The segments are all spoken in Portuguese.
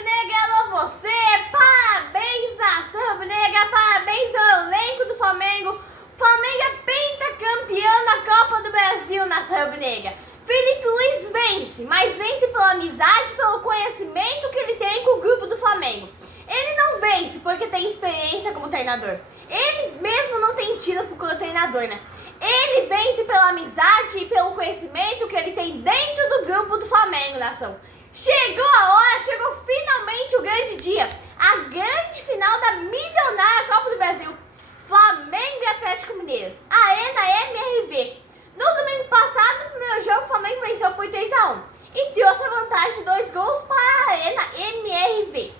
rubro-negra, alô você! Parabéns, nação rubro-negra! Parabéns ao elenco do Flamengo! O Flamengo é pentacampeão da Copa do Brasil, nação rubro-negra! Felipe Luiz vence, mas vence pela amizade, pelo conhecimento que ele tem com o grupo do Flamengo. Ele não vence porque tem experiência como treinador. Ele mesmo não tem título como treinador, né? Ele vence pela amizade e pelo conhecimento que ele tem dentro do grupo do Flamengo, nação. Chegou a hora, chegou finalmente o grande dia. A grande final da milionária Copa do Brasil. Flamengo e Atlético Mineiro. Arena MRV. No domingo passado, no primeiro jogo, o Flamengo venceu por 3-1 e trouxe a vantagem de 2 gols para a Arena MRV.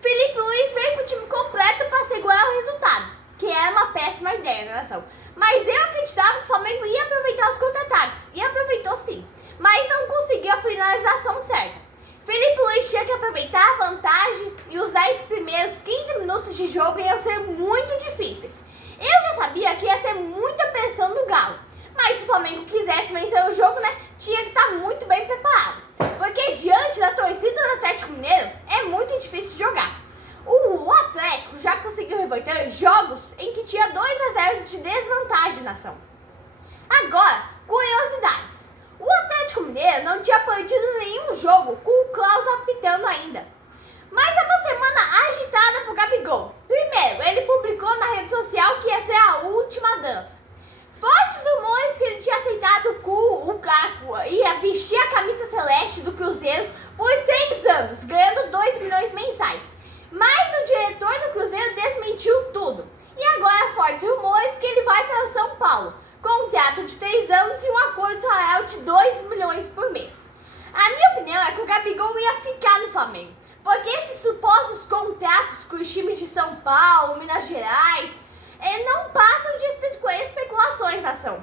Felipe Luiz veio com o time completo para segurar o resultado, que era uma péssima ideia, né, nação? Mas eu acreditava que o Flamengo ia aproveitar os contra-ataques, e aproveitou sim, mas não conseguiu a finalização certa. Felipe Luiz tinha que aproveitar a vantagem e os 10 primeiros 15 minutos de jogo iam ser muito difíceis. Eu já sabia que ia ser muita pressão no Galo, mas se o Flamengo quisesse vencer o jogo, né, tinha que estar muito bem preparado. Porque diante da torcida do Atlético Mineiro, é muito difícil de jogar. O Atlético já conseguiu reverter jogos em que tinha 2-0 de desvantagem, nação. Agora, curiosidades. O Atlético Mineiro não tinha perdido nenhum jogo com o Klaus apitando ainda. Mas é uma semana agitada pro Gabigol. Primeiro, ele publicou na rede social que ia ser a última dança. Fortes rumores que ele tinha aceitado o Caco ia vestir a camisa celeste do Cruzeiro por 3 anos, ganhando 2 milhões mensais. Mas o diretor do Cruzeiro desmentiu tudo. E agora fortes rumores que ele vai para o São Paulo. Contrato de 3 anos e um acordo salarial de 2 milhões por mês. A minha opinião é que o Gabigol ia ficar no Flamengo. Porque esses supostos contratos com os times de São Paulo, Minas Gerais, não passam de especulações, nação.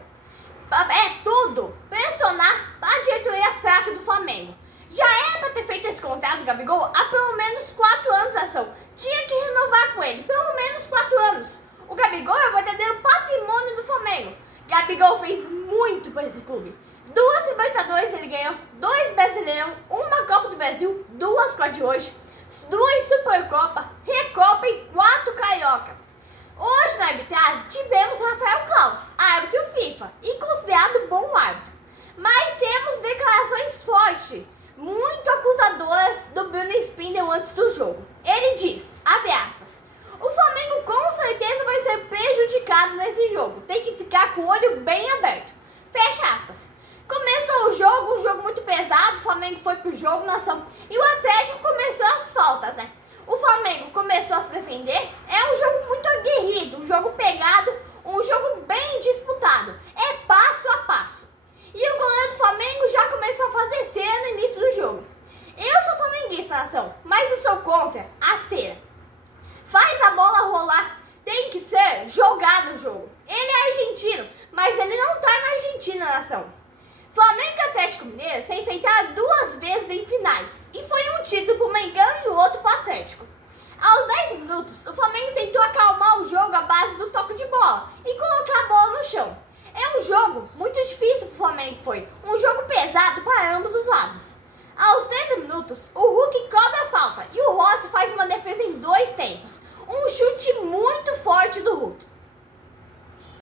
É tudo pressionar a diretoria fraca do Flamengo. Já era para ter feito esse contrato do Gabigol há pelo menos 4 anos, nação. Tinha que renovar com ele, pelo menos 4 anos. O Gabigol é o verdadeiro patrimônio do Flamengo. Gabigol fez muito para esse clube. 2 Libertadores ele ganhou, 2 Brasileirão, 1 Copa do Brasil, 2 Copa de hoje, 2 Supercopa, Recopa e 4 Carioca. Hoje na arbitragem tivemos Rafael Klaus, árbitro FIFA e considerado bom árbitro. Mas temos declarações fortes, muito acusadoras do Bruno Spindel antes do jogo. Ele diz, abre aspas, o Flamengo com certeza vai ser prejudicado nesse jogo, tem que ficar com o olho bem aberto. Fecha aspas. Começou o jogo, um jogo muito pesado, o Flamengo foi pro jogo, nação, e o Atlético começou as faltas, né? O Flamengo começou a se defender, é um jogo muito aguerrido, um jogo pegado, um jogo bem disputado, é passo a passo. E o goleiro do Flamengo já começou a fazer cera no início do jogo. Eu sou flamenguista, nação, mas eu sou contra a cera. Faz a bola rolar, tem que ser jogado o jogo. Ele é argentino, mas ele não tá na Argentina, nação. Flamengo e Atlético Mineiro se enfrentaram 2 vezes em finais, e foi um título pro Mengão e o outro pro Atlético. Aos 10 minutos, o Flamengo tentou acalmar o jogo à base do toque de bola e colocar a bola no chão. É um jogo muito difícil pro Flamengo, foi um jogo pesado para ambos os lados. Aos 13 minutos, o Hulk cobra a falta e o Rossi faz uma defesa em 2 tempos. Um chute muito forte do Hulk.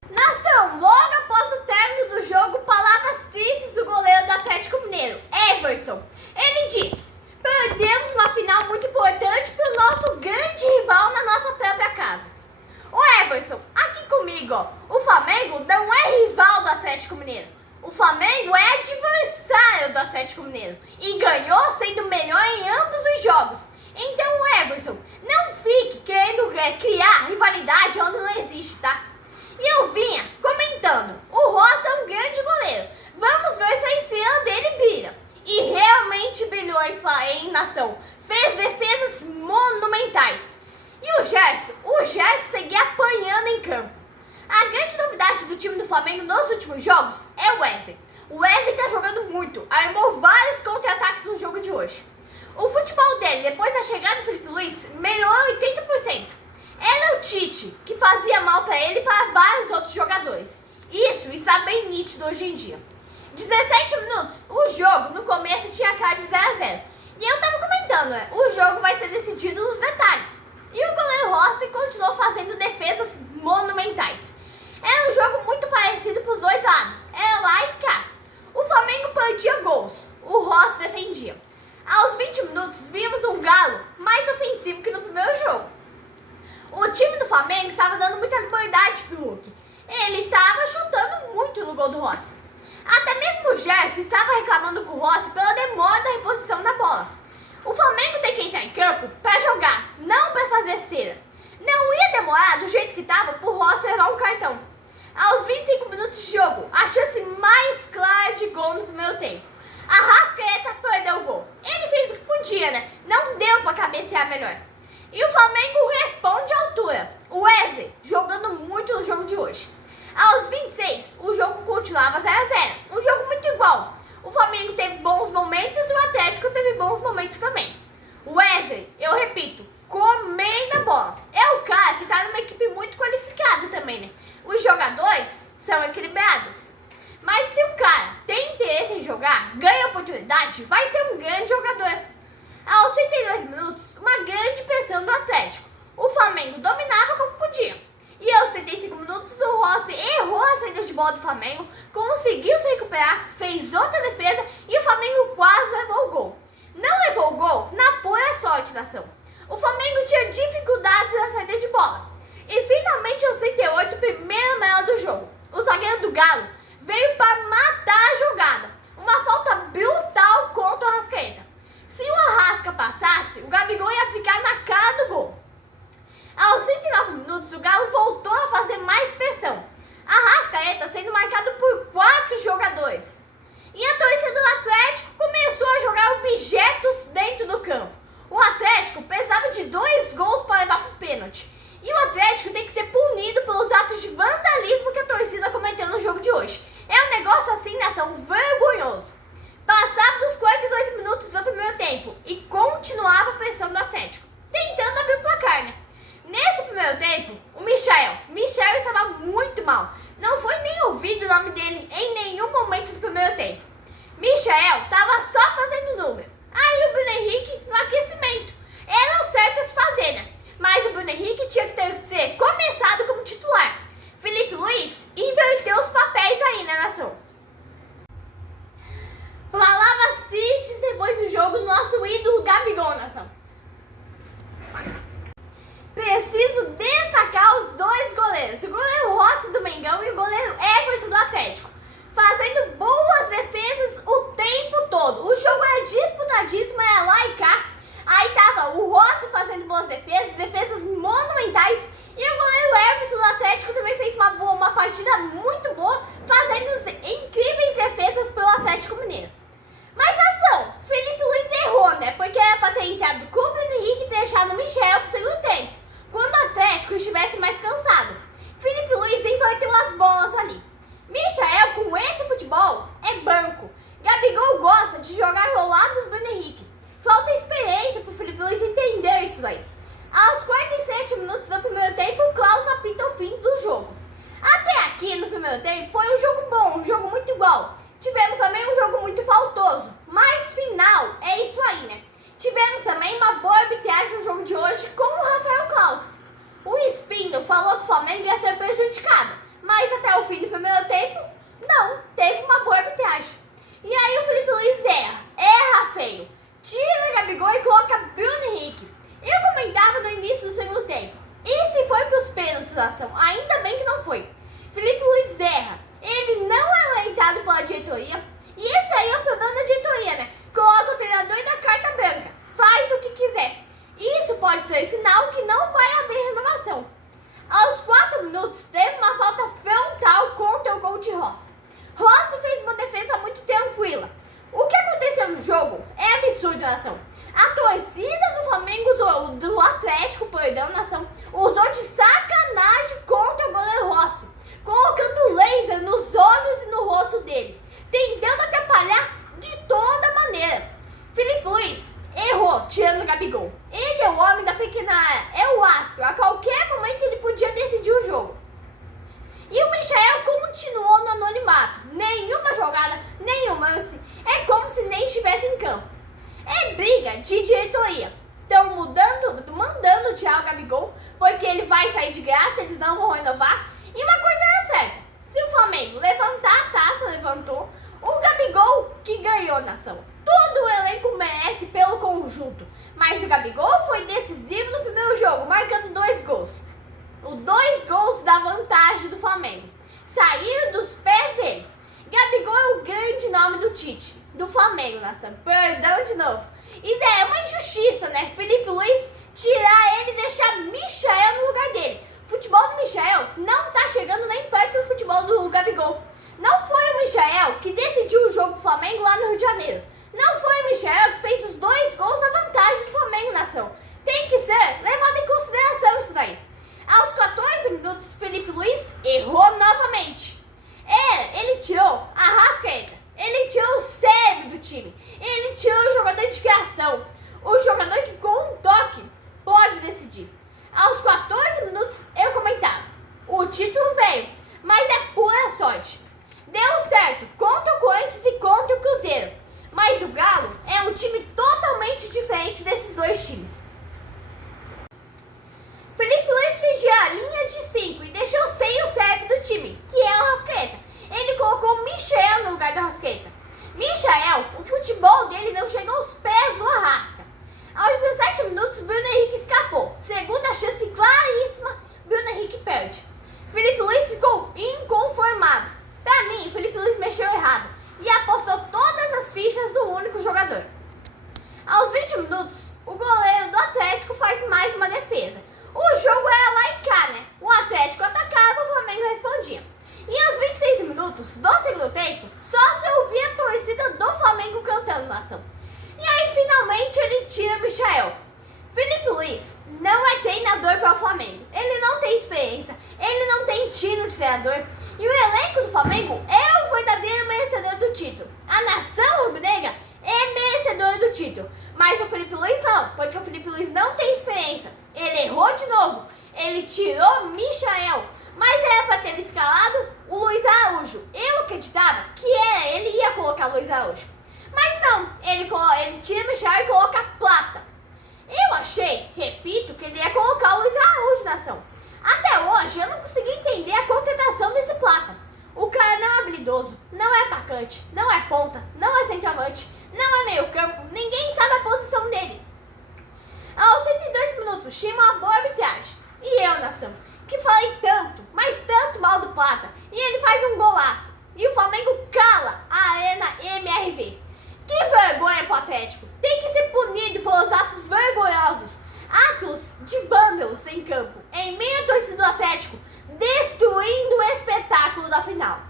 Nação, logo após o término do jogo, palavras tristes do goleiro do Atlético Mineiro, Everson. Ele diz, perdemos uma final muito importante para o nosso grande rival na nossa própria casa. Ô Everson, aqui comigo, ó, o Flamengo não é rival do Atlético Mineiro. O Flamengo é adversário do Atlético Mineiro e ganhou sendo melhor em ambos os jogos. Então, Everson, não fique querendo criar rivalidade onde não existe, tá? E eu vinha comentando, o Rossi é um grande goleiro, vamos ver se a estrela dele brilha. E realmente brilhou em nação, fez defesas monumentais. E o Gerson seguia apanhando em campo. A grande novidade do time do Flamengo nos últimos jogos é o Wesley. O Wesley tá jogando muito, armou vários contra-ataques no jogo de hoje. O futebol dele, depois da chegada do Felipe Luiz, melhorou 80%. Era o Tite, que fazia mal para ele e para vários outros jogadores. Isso está bem nítido hoje em dia. 17 minutos, o jogo no começo tinha cara de 0-0. E eu tava comentando, né? O jogo vai ser ser decidido nos detalhes. E o goleiro Rossi continuou fazendo defesas monumentais. Era um jogo muito parecido para os dois lados, era lá e cá. O Flamengo perdia gols, o Rossi defendia. Aos 20 minutos, vimos um Galo mais ofensivo que no primeiro jogo. O time do Flamengo estava dando muita liberdade para o Hulk. Ele estava chutando muito no gol do Rossi. Até mesmo o Gerson estava reclamando com o Rossi pela demora da reposição da bola. O Flamengo tem que entrar em campo para jogar, não para fazer cera. Não ia demorar do jeito que estava para o Rossi levar um cartão. Aos 25 minutos de jogo, a chance mais clara de gol no primeiro tempo. Arrascaeta perdeu o gol. Ele fez o que podia, né? Não deu para cabecear melhor. E o Flamengo responde à altura. O Wesley jogando muito no jogo de hoje. Aos 26, o jogo continuava 0 a 0. Um jogo muito igual. O Flamengo teve bons momentos e o Atlético teve bons momentos também. O Wesley, eu repito, comendo a bola. É o cara que está numa equipe muito qualificada também, né? Os jogadores são equilibrados. Mas se o cara tem interesse em jogar, ganha oportunidade, vai ser um grande jogador. Aos 32 minutos, uma grande pressão do Atlético. O Flamengo dominava como podia. E aos 35 minutos, o Rossi errou a saída de bola do Flamengo, conseguiu se recuperar, fez outra defesa e o Flamengo quase levou o gol. Não levou o gol na pura sorte da ação. O Flamengo tinha dificuldades na saída de bola. E finalmente aos 38, o primeiro amarelo do jogo. O zagueiro do Galo veio para matar a jogada. Uma falta brutal contra o Arrascaeta. Se o Arrasca passasse, o Gabigol ia ficar na cara do gol. Aos 39 minutos, o Galo voltou a fazer mais pressão. Arrascaeta sendo marcado por 4 jogadores. E a torcida do Atlético começou a jogar objetos dentro do campo. O Atlético precisava de 2 gols para levar para o pênalti. E o Atlético tem que ser punido pelos atos de vandalismo que a torcida cometeu no jogo de hoje. É um negócio assim, nação, vergonhoso. Passava dos 42 minutos do primeiro tempo e continuava a pressão do Atlético, tentando abrir o placar, né? Nesse primeiro tempo, o Michel estava muito mal. Não foi nem ouvido o nome dele em nenhum momento do primeiro tempo. Michel estava só fazendo número. Aí o Bruno Henrique no aquecimento. Era o certo a se fazer, né? Mas o Bruno Henrique tinha que ser começado como titular. Felipe Luiz inverteu os papéis aí na nação. Palavras tristes depois do jogo do nosso ídolo Gabigol, nação. Preciso destacar os 2 goleiros, o goleiro Rossi do Mengão e o goleiro Everson do Atlético, fazendo boas defesas o tempo todo. O jogo era disputadíssimo, era lá e cá. Aí tava o Rossi fazendo boas defesas monumentais, e o goleiro Everson do Atlético também fez uma partida muito boa, fazendo incríveis defesas pelo Atlético Mineiro. Mas nação, Felipe Luiz errou, né? Porque era para ter entrado com o Bruno Henrique e deixado o Michel pro segundo tempo, quando o Atlético estivesse mais cansado. Felipe Luiz inverteu as bolas ali. Michel, com esse futebol, é banco. Gabigol gosta de jogar ao lado do Bruno Henrique. Falta experiência pro Felipe Luiz entender isso aí. Aos 47 minutos do primeiro tempo, o Klaus apita o fim do jogo. Até aqui, no primeiro tempo, foi um jogo bom, um jogo muito igual. Tivemos também um jogo muito faltoso, mas final é isso aí, né? Tivemos também uma boa arbitragem no jogo de hoje com o Rafael Klaus. O Espíndola falou que o Flamengo ia ser prejudicado, mas até o fim do primeiro tempo, não, teve uma boa arbitragem. E aí o Felipe Luiz erra feio, tira Gabigol e coloca Bruno Henrique. Eu comentava no início do segundo tempo, e se foi para os pênaltis da ação? Ainda bem que não foi. Felipe Luiz erra, ele não é orientado pela diretoria, e esse aí é o problema da diretoria, né? Coloca o treinador na carta branca, faz o que quiser. Isso pode ser sinal que não vai haver renovação. Aos 4 minutos, teve uma falta frontal contra o gol de Rossi. Rossi fez uma defesa muito tranquila. O que aconteceu no jogo é absurdo, nação. A torcida do Flamengo do Atlético, nação, usou de sacanagem contra o goleiro Rossi, colocando laser nos olhos e no rosto dele, tentando atrapalhar de toda maneira. Felipe Luiz errou tirando o Gabigol. Ele é o homem da pequena área, é o astro. A qualquer momento ele podia decidir o jogo. E o Michel continuou no anonimato. Nenhuma jogada, nenhum lance. É como se nem estivesse em campo. É briga de diretoria. estão mandando tirar o Gabigol, porque ele vai sair de graça, eles não vão renovar. E uma coisa é certa, se o Flamengo levantar a taça, levantou, o Gabigol que ganhou, nação. Todo o elenco merece pelo conjunto, mas o Gabigol foi decisivo no primeiro jogo, marcando 2 gols. Os 2 gols da vantagem do Flamengo saíram dos pés dele. Gabigol é o grande nome do Tite, do Flamengo, nação. Perdão de novo. E daí é uma injustiça, né? Felipe Luiz tirar ele e deixar Michael no lugar dele. O futebol do Michael não tá chegando nem perto do futebol do Gabigol. Não foi o Michael que decidiu o jogo do Flamengo lá no Rio de Janeiro. Não foi o Michael que fez os 2 gols da vantagem do Flamengo, nação. Tem que ser levado em consideração isso daí. Aos 14 minutos, Felipe Luiz errou novamente. Ele tirou a Arrascaeta, ele tirou o cérebro do time, ele tirou o jogador de criação, o jogador que com um toque pode decidir. Aos 14 minutos eu comentava, o título veio, mas é pura sorte. Deu certo contra o Corinthians e contra o Cruzeiro, mas o Galo é um time totalmente diferente desses 2 times. Felipe Luiz fingiu a linha de 5 e deixou sem o cérebro do time, que é o Arrascaeta. Ele colocou o Michael no lugar do Arrascaeta. Michael, o futebol dele não chegou aos pés do Arrasca. Aos 17 minutos, Bruno Henrique escapou. Segunda chance claríssima, Bruno Henrique perde. Felipe Luiz ficou inconformado. Pra mim, Felipe Luiz mexeu errado e apostou todas as fichas do único jogador. Aos 20 minutos, o goleiro do Atlético faz mais uma defesa. O jogo era lá e cá, né? O Atlético atacava, o Flamengo respondia. E aos 26 minutos do segundo tempo, só se ouvia a torcida do Flamengo cantando, nação. E aí, finalmente, ele tira o Michael. Felipe Luiz não é treinador para o Flamengo. Ele não tem experiência, ele não tem tino de treinador. E o elenco do Flamengo é o verdadeiro merecedor do título. A nação rubro-negra é merecedora do título. Mas o Felipe Luiz não, porque o Felipe Luiz não tem experiência. Ele errou de novo. Ele tirou Michael. Mas era para ter escalado o Luiz Araújo. Eu acreditava que ele ia colocar o Luiz Araújo. Mas não, ele tira o Michael e coloca a Plata. Eu achei, repito, que ele ia colocar o Luiz Araújo, nação. Até hoje eu não consegui entender a contratação desse Plata. O cara não é habilidoso, não é atacante, não é ponta, não é centroavante, não é meio campo, ninguém sabe a posição dele. Aos 102 minutos, tinha uma boa arbitragem. E eu, nação, que falei tanto, mas tanto mal do Plata, e ele faz um golaço. E o Flamengo cala a Arena MRV. Que vergonha pro Atlético. Tem que ser punido pelos atos vergonhosos. Atos de vândalos em campo, em meio à torcida do Atlético, destruindo o espetáculo da final.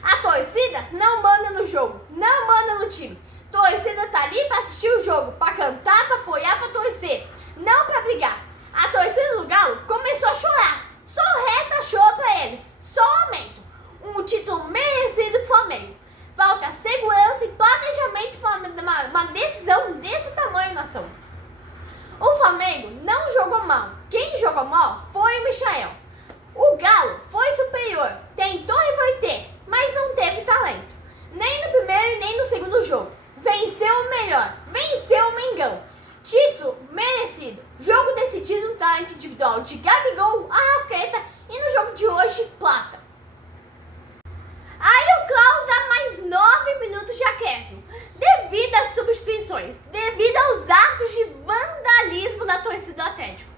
A torcida não manda no jogo, não manda no time. A torcida tá ali pra assistir o jogo, pra cantar, pra apoiar, pra torcer, não pra brigar. A torcida do Galo começou a chorar. Só resta choro pra eles. Só aumento. Um título merecido pro Flamengo. Falta segurança e planejamento para uma decisão desse tamanho, nação. O Flamengo não jogou mal. Quem jogou mal foi o Michael. O Galo foi superior, tentou reverter, mas não teve talento. Nem no primeiro e nem no segundo jogo. Venceu o melhor, venceu o Mengão. Título merecido. Jogo decidido no talento individual de Gabigol, Arrascaeta e no jogo de hoje, Plata. Aí o Klaus dá mais 9 minutos de acréscimo, devido às substituições, devido aos atos de vandalismo da torcida do Atlético.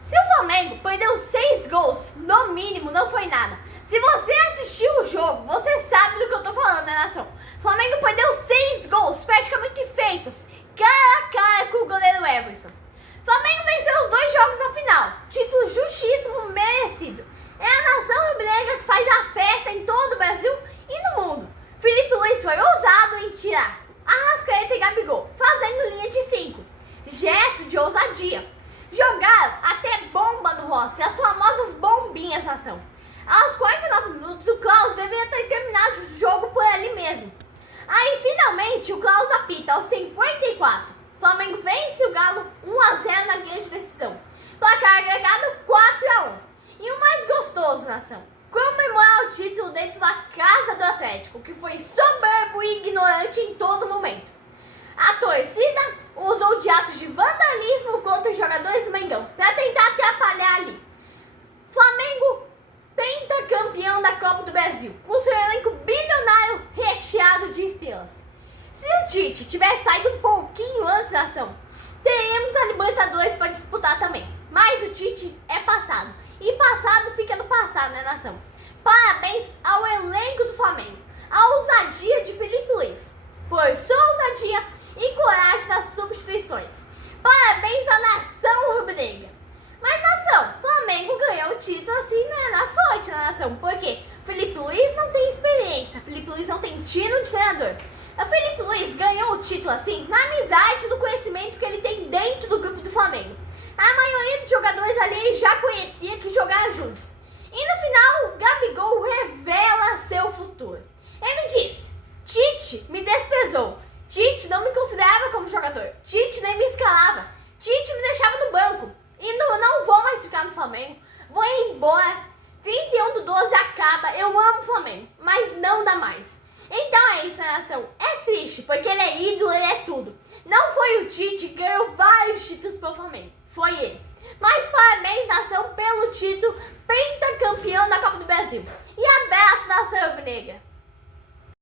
Se o Flamengo perdeu 6 gols, no mínimo não foi nada. Se você assistiu o jogo, você sabe do que eu tô falando, né, nação? O Flamengo perdeu 6 gols, praticamente feitos, cara a cara com o goleiro Everson. O Flamengo venceu os 2 jogos da final, título justíssimo, merecido. É a nação rubro-negra que faz a festa em todo o Brasil e no mundo. Felipe Luiz foi ousado em tirar Arrascaeta e Gabigol, fazendo linha de 5. Gesto de ousadia. Jogaram até bomba no Rossi, as famosas bombinhas, nação. Aos 49 minutos, o Klaus deveria ter terminado o jogo por ali mesmo. Aí, finalmente, o Klaus apita aos 54. Flamengo vence o Galo 1-0 na grande decisão. Placar agregado 4-1. E o mais gostoso, nação, comemorar o título dentro da casa do Atlético, que foi soberbo e ignorante em todo momento. A torcida usou de atos de vandalismo nação. Teremos a Libertadores para disputar também. Mas o Tite é passado. E passado fica no passado, né, nação? Parabéns ao elenco do Flamengo. A ousadia de Felipe Luiz. Por sua ousadia e coragem nas substituições. Parabéns à nação rubro-negra. Mas, nação, Flamengo ganhou o título assim, né, na sorte, né, nação? Porque Felipe Luiz não tem experiência. Felipe Luiz não tem tino de treinador. O Felipe Luiz ganhou o título assim na amizade e no conhecimento que ele tem dentro do grupo do Flamengo. A maioria dos jogadores ali já conhecia que jogaram juntos. E no final, Gabigol revela seu futuro. Ele diz: Tite me desprezou. Tite não me considerava como jogador. Tite nem me escalava. Tite me deixava no banco. E não vou mais ficar no Flamengo. Vou embora. 31/12 acaba. Eu amo o Flamengo, mas não dá mais. Então é isso, nação. É triste, porque ele é ídolo, ele é tudo. Não foi o Tite que ganhou vários títulos pelo Flamengo. Foi ele. Mas parabéns, nação, pelo título pentacampeão da Copa do Brasil. E abraço, nação rubro-negra.